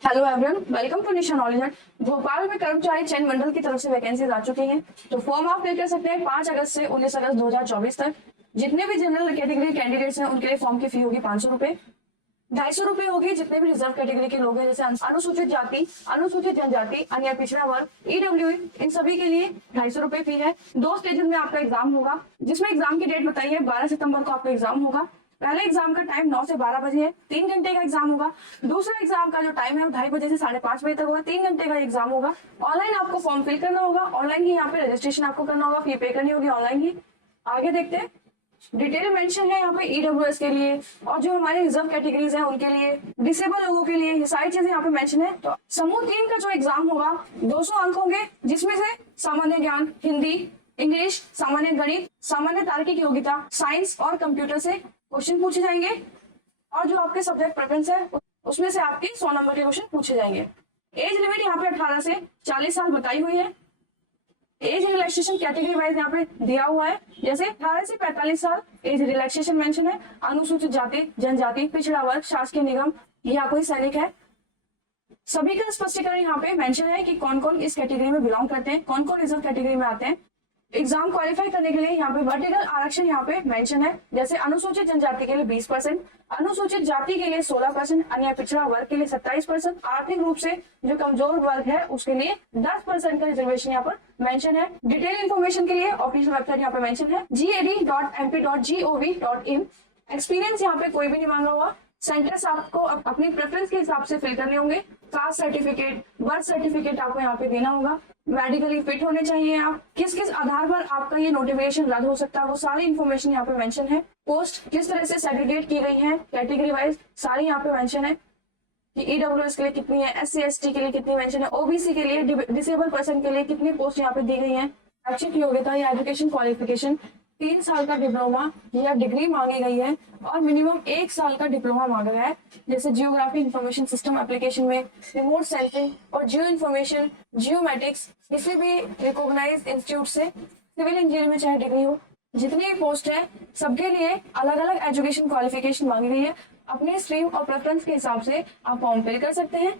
Hello everyone, welcome to Nisha knowledge hut. Bhopal में कर्मचारी चयन मंडल की तरफ से वैकेंसीज आ चुकी हैं, तो फॉर्म आप फिल कर सकते हैं 5 अगस्त से 19 अगस्त 2024 तक। जितने भी जनरल कैटेगरी कैंडिडेट्स हैं उनके लिए फॉर्म की फी होगी 500 रुपए। 250 रुपए होगी जितने भी रिजर्व कैटेगरी के लोग हैं, जैसे अनुसूचित जाति, अनुसूचित जनजाति, अन्य पिछड़ा वर्ग, ईडब्ल्यू, इन सभी के लिए 250 रुपए फी है। 2 स्टेजेस में आपका एग्जाम होगा, जिसमें एग्जाम की डेट बताई है 12 सितंबर को आपका एग्जाम होगा। पहले एग्जाम का टाइम 9 से 12 बजे है, 3 घंटे का एग्जाम होगा। दूसरा एग्जाम का जो टाइम है वो 2:30 बजे से 5:30 बजे तक होगा, 3 घंटे का एग्जाम होगा। ऑनलाइन आपको फॉर्म फिल करना होगा, ऑनलाइन ही यहाँ पे रजिस्ट्रेशन आपको करना होगा, फी पे करनी होगी ऑनलाइन ही। आगे देखते हैं, डिटेल मेंशन है यहाँ पे ईडब्ल्यूएस के लिए और जो हमारे रिजर्व कैटेगरीज हैं उनके लिए, डिसेबल लोगों के लिए, ये सारी चीजें यहाँ पे मेंशन है। तो समूह 3 का जो एग्जाम होगा 200 अंक होंगे, जिसमें से सामान्य ज्ञान, हिंदी, इंग्लिश, सामान्य गणित, सामान्य तार्किक योग्यता, साइंस और कंप्यूटर से क्वेश्चन पूछे जाएंगे। और जो आपके सब्जेक्ट प्रेफरेंस है उसमें से आपके 100 नंबर के क्वेश्चन पूछे जाएंगे। एज लिमिट यहाँ पे 18 से 40 साल बताई हुई है। एज रिलैक्सेशन कैटेगरी वाइज यहाँ पे दिया हुआ है, जैसे 18 से 45 साल एज रिलैक्सेशन मेंशन है। अनुसूचित जाति, जनजाति, पिछड़ा वर्ग, शासकीय निगम या कोई सैनिक है। सभी का स्पष्टीकरण यहाँ पे मेंशन है कि कौन कौन इस कैटेगरी में बिलोंग करते हैं, कौन कौन रिजर्व कैटेगरी में आते हैं। एग्जाम क्वालिफाई करने के लिए यहाँ पे वर्टिकल आरक्षण यहाँ पे मेंशन है, जैसे अनुसूचित जनजाति के लिए 20%, अनुसूचित जाति के लिए 16%, अन्य पिछड़ा वर्ग के लिए 27%, आर्थिक रूप से जो कमजोर वर्ग है उसके लिए 10% का रिजर्वेशन यहाँ पर मेंशन है। डिटेल इन्फॉर्मेशन के लिए ऑफिशियल वेबसाइट यहाँ पे मेंशन है gad.mp.gov.in। एक्सपीरियंस यहाँ पे कोई भी नहीं मांगा हुआ। सेंटर्स आपको अपनी प्रेफरेंस के हिसाब से फिल करने होंगे। कास्ट सर्टिफिकेट, बर्थ सर्टिफिकेट आपको यहाँ पे देना होगा। मेडिकली फिट होने चाहिए आप। किस किस आधार पर आपका ये नोटिफिकेशन रद्द हो सकता है वो सारी इन्फॉर्मेशन यहाँ पे मेंशन है। पोस्ट किस तरह से सेग्रीगेट की गई है कैटेगरी वाइज सारी यहाँ पे मेंशन है कि ईडब्ल्यूएस के लिए कितनी है, SC ST के लिए कितनी मेंशन है, ओबीसी के लिए, डिसेबल पर्सन के लिए कितनी पोस्ट यहाँ पे दी गई है। शैक्षिक योग्यता या एजुकेशन क्वालिफिकेशन 3 साल का डिप्लोमा या डिग्री मांगी गई है और मिनिमम 1 साल का डिप्लोमा मांगा गया है, जैसे जियोग्राफी इंफॉर्मेशन सिस्टम एप्लीकेशन में, रिमोट सेंसिंग और जियो इन्फॉर्मेशन, जियोमेटिक्स किसी भी रिकॉग्नाइज्ड इंस्टीट्यूट से, सिविल इंजीनियर में चाहे डिग्री हो। जितनी भी पोस्ट है सबके लिए अलग अलग एजुकेशन क्वालिफिकेशन मांगी गई है। अपनी स्ट्रीम और प्रेफरेंस के हिसाब से आप फॉर्म फिल कर सकते हैं।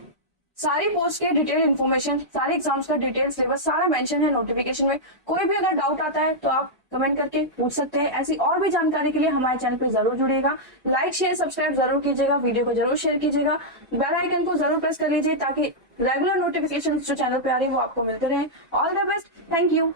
सारी पोस्ट के डिटेल इन्फॉर्मेशन, सारे एग्जाम्स का डिटेल सिलेबस सारा मेंशन है नोटिफिकेशन में। कोई भी अगर डाउट आता है तो आप कमेंट करके पूछ सकते हैं। ऐसी और भी जानकारी के लिए हमारे चैनल पे जरूर जुड़िएगा। लाइक शेयर सब्सक्राइब जरूर कीजिएगा, वीडियो को जरूर शेयर कीजिएगा, बेल आइकन को जरूर प्रेस कर लीजिए ताकि रेगुलर नोटिफिकेशन जो चैनल पे आ रही है वो आपको मिलते रहे। All the best, thank you.